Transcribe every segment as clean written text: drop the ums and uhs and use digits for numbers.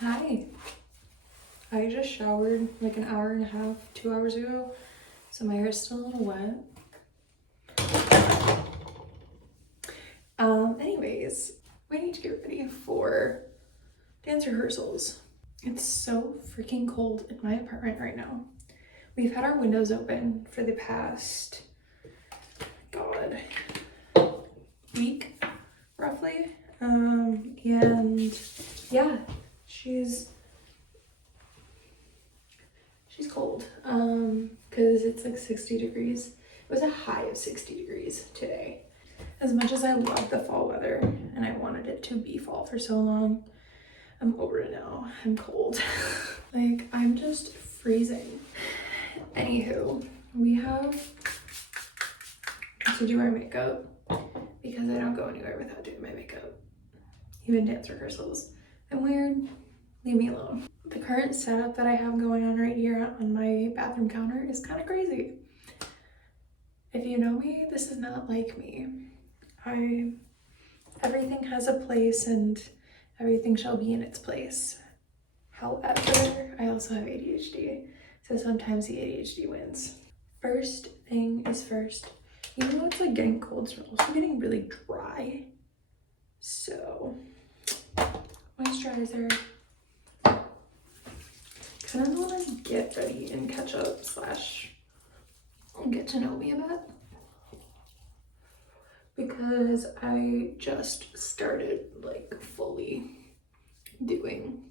Hi. I just showered like an hour and a half, 2 hours ago, so my hair is still a little wet. Anyways, we need to get ready for dance rehearsals. It's so freaking cold in my apartment right now. We've had our windows open for the past, week, roughly. And yeah, she's cold, because it's like 60 degrees. It was a high of 60 degrees today. As much as I love the fall weather and I wanted it to be fall for so long, I'm over it now. I'm cold. Like, I'm just freezing. Anywho, we have to do our makeup because I don't go anywhere without doing my makeup. Even dance rehearsals. I'm weird. Leave me alone. The current setup that I have going on right here on my bathroom counter is kind of crazy. If you know me, this is not like me. Everything has a place and everything shall be in its place. However, I also have ADHD, so sometimes the ADHD wins. First thing is first. Even though it's like getting cold, it's also getting really dry. So, moisturizer. Kind of want to get ready and catch up / get to know me a bit, because I just started like fully doing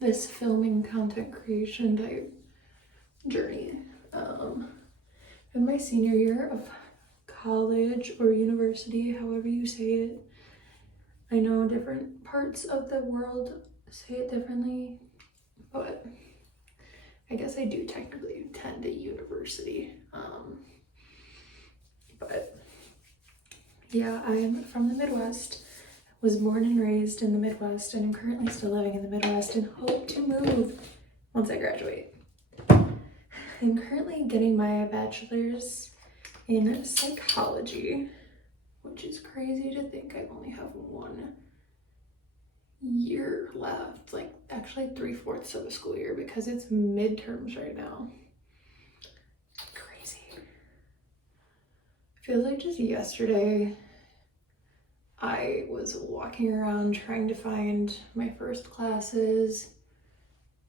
this filming content creation type journey in my senior year of college or university, however you say it. I know different parts of the world say it differently, but I guess I do technically attend a university. But yeah, I'm from the Midwest, was born and raised in the Midwest, and I'm currently still living in the Midwest and hope to move once I graduate. I'm currently getting my bachelor's in psychology, which is crazy to think I only have 1 year left, like actually 3/4 of the school year, because it's midterms right now. Crazy. Feels like just yesterday I was walking around trying to find my first classes,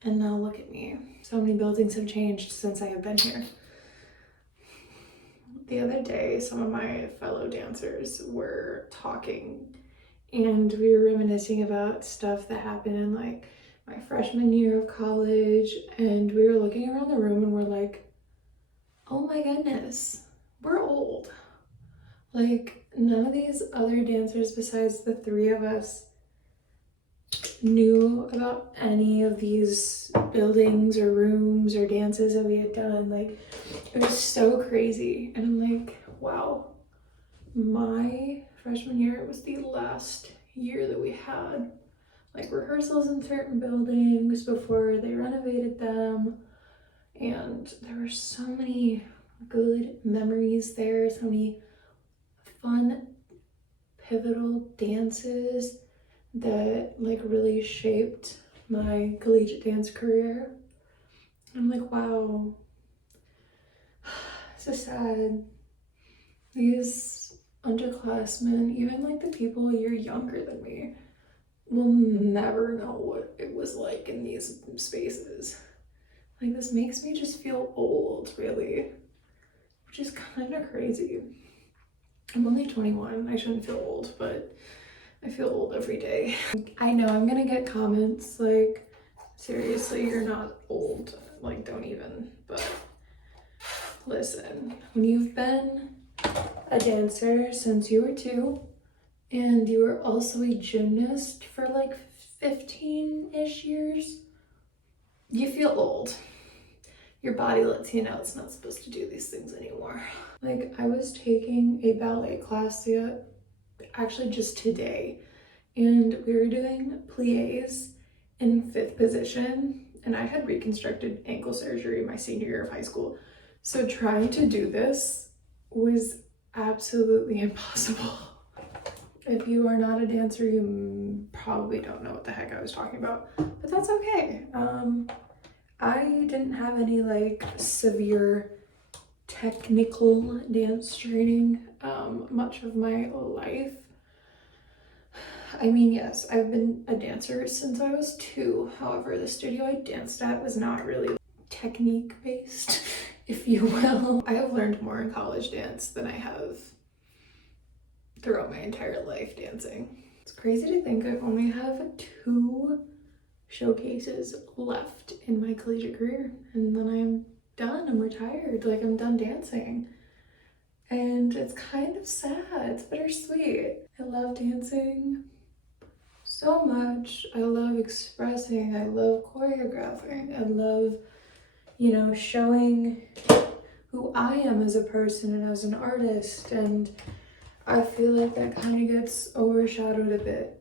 and now look at me. So many buildings have changed since I have been here. The other day, some of my fellow dancers were talking and we were reminiscing about stuff that happened in like my freshman year of college, and we were looking around the room and we're like, oh my goodness, we're old. Like, none of these other dancers besides the 3 of us knew about any of these buildings or rooms or dances that we had done. Like, it was so crazy. And I'm like, wow, my freshman year was the last year that we had like rehearsals in certain buildings before they renovated them, and there were so many good memories there, so many fun pivotal dances that like really shaped my collegiate dance career. I'm like, wow, it's so sad. These underclassmen, even like the people a year younger than me, will never know what it was like in these spaces. Like, this makes me just feel old, really, which is kind of crazy. I'm only 21, I shouldn't feel old, but I feel old every day. I know I'm gonna get comments like, seriously, you're not old, like, don't even. But listen, when you've been a dancer since you were 2, and you were also a gymnast for like 15-ish years, you feel old. Your body lets you know it's not supposed to do these things anymore. Like, I was taking a ballet class actually just today, and we were doing plies in 5th position, and I had reconstructed ankle surgery my senior year of high school. So trying to do this was absolutely impossible. If you are not a dancer, you probably don't know what the heck I was talking about, but that's okay. I didn't have any like severe technical dance training much of my life. I mean, yes, I've been a dancer since I was 2. However, the studio I danced at was not really technique based, if you will. I have learned more in college dance than I have throughout my entire life dancing. It's crazy to think I only have 2 showcases left in my collegiate career, and then I'm done. I'm retired. Like, I'm done dancing. And it's kind of sad. It's bittersweet. I love dancing so much. I love expressing. I love choreographing. I love, you know, showing who I am as a person and as an artist. And I feel like that kind of gets overshadowed a bit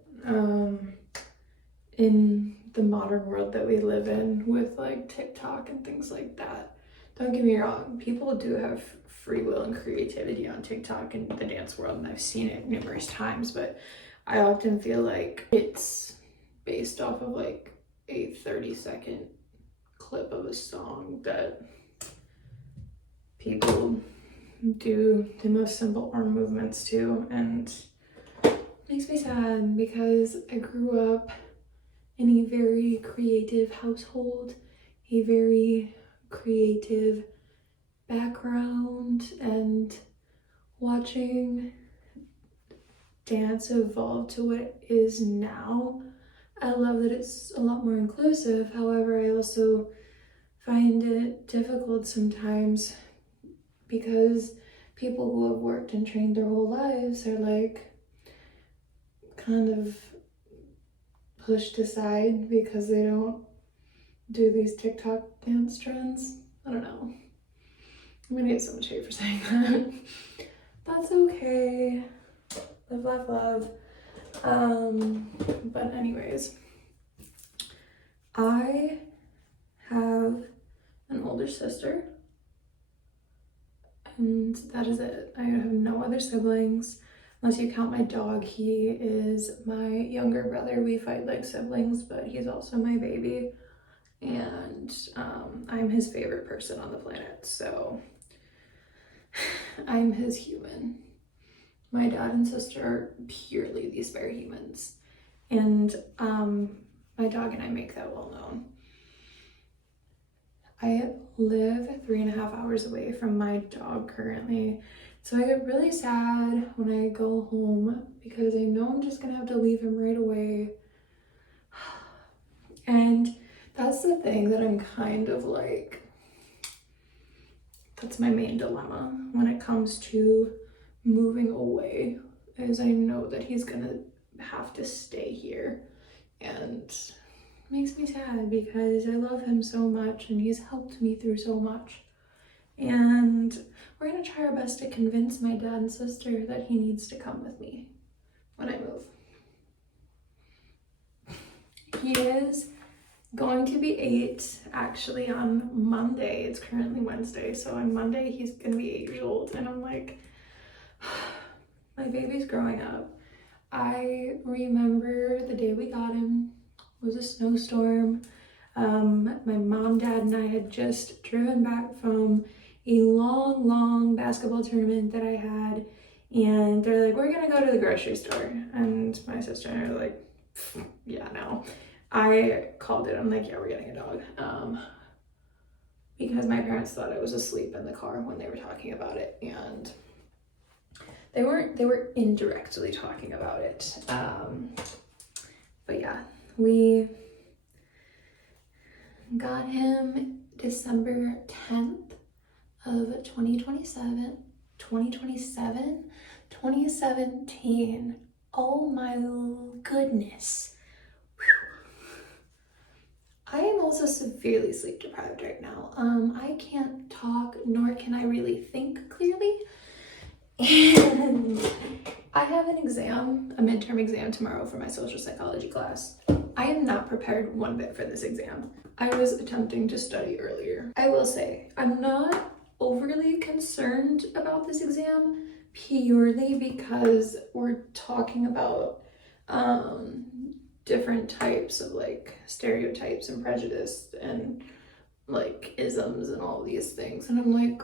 in the modern world that we live in with like TikTok and things like that. Don't get me wrong, people do have free will and creativity on TikTok and the dance world, and I've seen it numerous times, but I often feel like it's based off of like a 30-second clip of a song that people do the most simple arm movements to, and it makes me sad because I grew up in a very creative household, a very creative background, and watching dance evolve to what it is now, I love that it's a lot more inclusive. However, I also find it difficult sometimes because people who have worked and trained their whole lives are like kind of pushed aside because they don't do these TikTok dance trends. I don't know. I'm gonna get so much hate for saying that. That's okay. Live, laugh, love. But anyways, I have an older sister, and that is it. I have no other siblings. Unless you count my dog, he is my younger brother. We fight like siblings, but he's also my baby. And I'm his favorite person on the planet, so I'm his human. My dad and sister are purely these spare humans, and my dog and I make that well known. I live 3.5 hours away from my dog currently, so I get really sad when I go home because I know I'm just gonna have to leave him right away. And that's the thing that I'm kind of like, that's my main dilemma when it comes to moving away, is I know that he's gonna have to stay here, and it makes me sad because I love him so much and he's helped me through so much. And we're gonna try our best to convince my dad and sister that he needs to come with me when I move. He is going to be 8 actually on Monday. It's currently Wednesday, so on Monday he's gonna be 8 years old, and I'm like, my baby's growing up. I remember the day we got him. It was a snowstorm. My mom, dad, and I had just driven back from a long basketball tournament that I had, and they're like, we're gonna go to the grocery store. And my sister and I are like, yeah, no. I called it. I'm like, yeah, we're getting a dog. Because my parents thought I was asleep in the car when they were talking about it, and they were indirectly talking about it. But yeah, we got him December 10th of 2017. Oh my goodness. I am also severely sleep deprived right now. I can't talk, nor can I really think clearly. And I have an exam, a midterm exam tomorrow for my social psychology class. I am not prepared one bit for this exam. I was attempting to study earlier. I will say, I'm not overly concerned about this exam purely because we're talking about different types of like stereotypes and prejudice and like isms and all these things. And I'm like,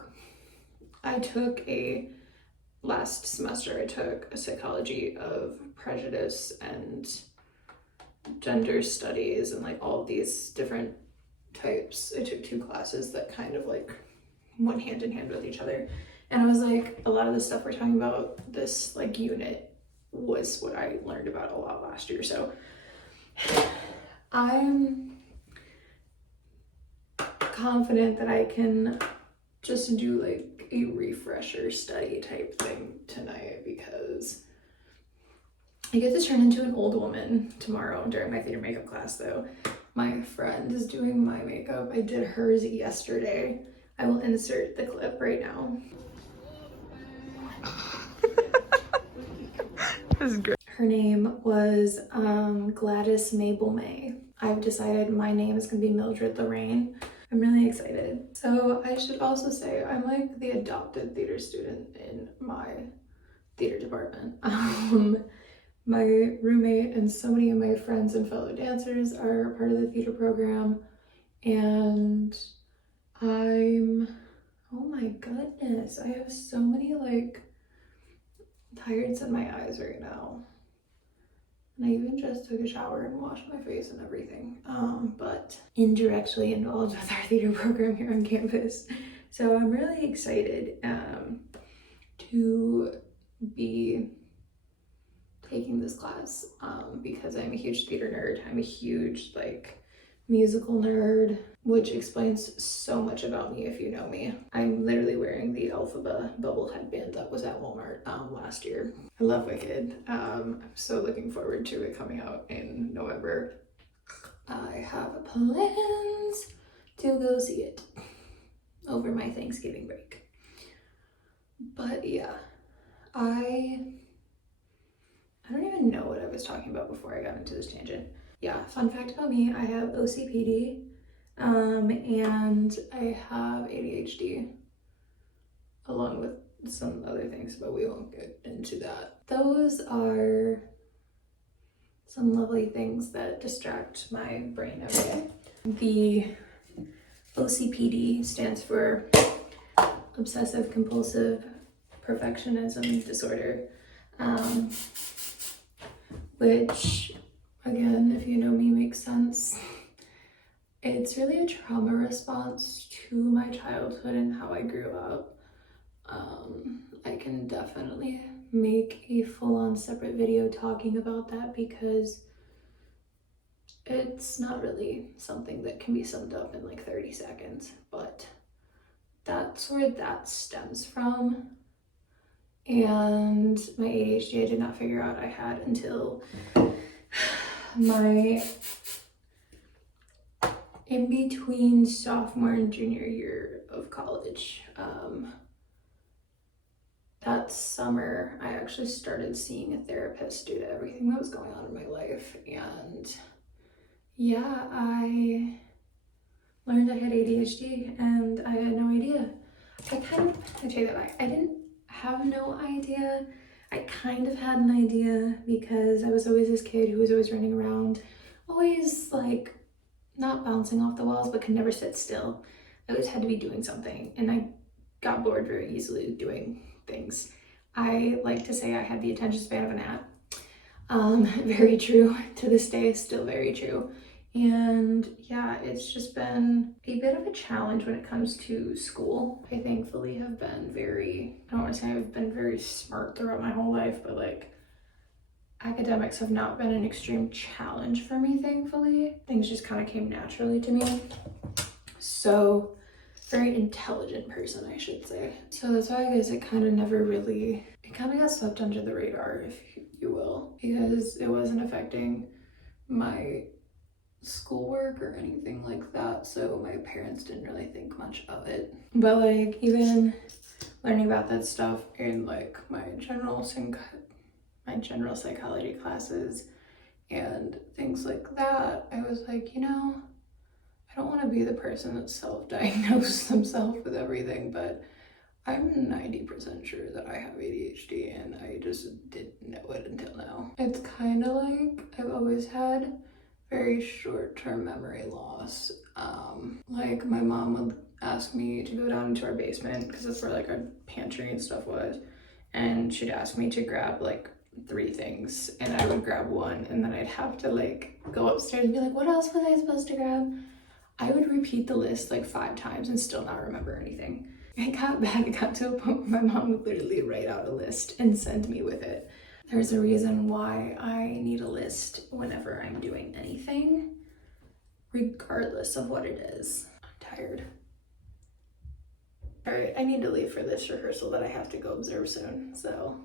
last semester I took a psychology of prejudice and gender studies and like all of these different types. I took 2 classes that kind of like went hand in hand with each other. And I was like, a lot of the stuff we're talking about this like unit was what I learned about a lot last year. So I'm confident that I can just do like a refresher study type thing tonight, because I get to turn into an old woman tomorrow during my theater makeup class though. My friend is doing my makeup. I did hers yesterday. I will insert the clip right now. This is great. Her name was Gladys Mabel May. I've decided my name is gonna be Mildred Lorraine. I'm really excited. So I should also say I'm like the adopted theater student in my theater department. My roommate and so many of my friends and fellow dancers are part of the theater program, and oh my goodness, I have so many like tiredness in my eyes right now. And I even just took a shower and washed my face and everything, but indirectly involved with our theater program here on campus. So I'm really excited to be taking this class because I'm a huge theater nerd. I'm a huge like musical nerd, which explains so much about me if you know me. I'm literally wearing the Elphaba bubble headband that was at Walmart last year. I love Wicked. I'm so looking forward to it coming out in November. I have plans to go see it over my Thanksgiving break. But yeah, I don't even know what I was talking about before I got into this tangent. Yeah, fun fact about me, I have OCPD and I have ADHD along with some other things, but we won't get into that. Those are some lovely things that distract my brain every day. The OCPD stands for Obsessive Compulsive Perfectionism Disorder, which, again, if you know me, makes sense. It's really a trauma response to my childhood and how I grew up. I can definitely make a full-on separate video talking about that because it's not really something that can be summed up in like 30 seconds, but that's where that stems from. And my ADHD I did not figure out I had until my in between sophomore and junior year of college. That summer, I actually started seeing a therapist due to everything that was going on in my life. And yeah, I learned I had ADHD and I had no idea. I take that back. I didn't have no idea. I kind of had an idea because I was always this kid who was always running around, always like not bouncing off the walls, but could never sit still. I always had to be doing something, and I got bored very easily doing things. I like to say I had the attention span of a gnat. Very true. To this day, still very true. And yeah, it's just been a bit of a challenge when it comes to school. I thankfully have been I don't want to say I've been very smart throughout my whole life, but like academics have not been an extreme challenge for me, thankfully. Things just kind of came naturally to me. So, very intelligent person, I should say. So that's why I guess it kind of got swept under the radar, if you will, because it wasn't affecting my schoolwork or anything like that, so my parents didn't really think much of it. But like even learning about that stuff in like my general psychology classes and things like that, I was like, you know, I don't want to be the person that self-diagnosed themselves with everything, but I'm 90% sure that I have ADHD and I just didn't know it until now. It's kind of like I've always had very short-term memory loss. Like my mom would ask me to go down into our basement because that's where like our pantry and stuff was, and she'd ask me to grab like 3 things, and I would grab one, and then I'd have to like go upstairs and be like, what else was I supposed to grab? I would repeat the list like 5 times and still not remember anything. It got bad. It got to a point where my mom would literally write out a list and send me with it. There's a reason why I need a list whenever I'm doing anything, regardless of what it is. I'm tired. All right, I need to leave for this rehearsal that I have to go observe soon, so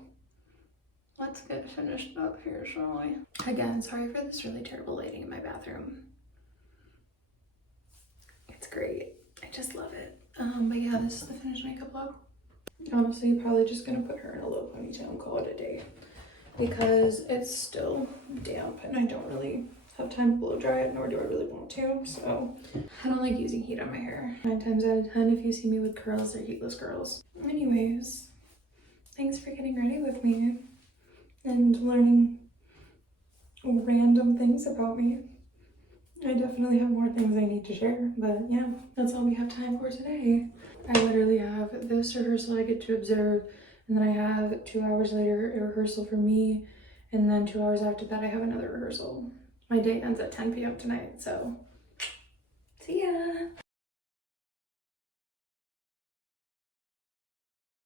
let's get finished up here, shall we? Again, sorry for this really terrible lighting in my bathroom. It's great. I just love it. But yeah, this is the finished makeup look. Honestly, probably just gonna put her in a low ponytail and call it a day because it's still damp and I don't really have time to blow dry it, nor do I really want to. So I don't like using heat on my hair. 9 times out of 10, if you see me with curls, they're heatless curls. Anyways, thanks for getting ready with me and learning random things about me. I definitely have more things I need to share, but yeah, that's all we have time for today. I literally have this rehearsal I get to observe, and then I have 2 hours later a rehearsal for me, and then 2 hours after that I have another rehearsal. My day ends at 10 p.m. tonight, so see ya!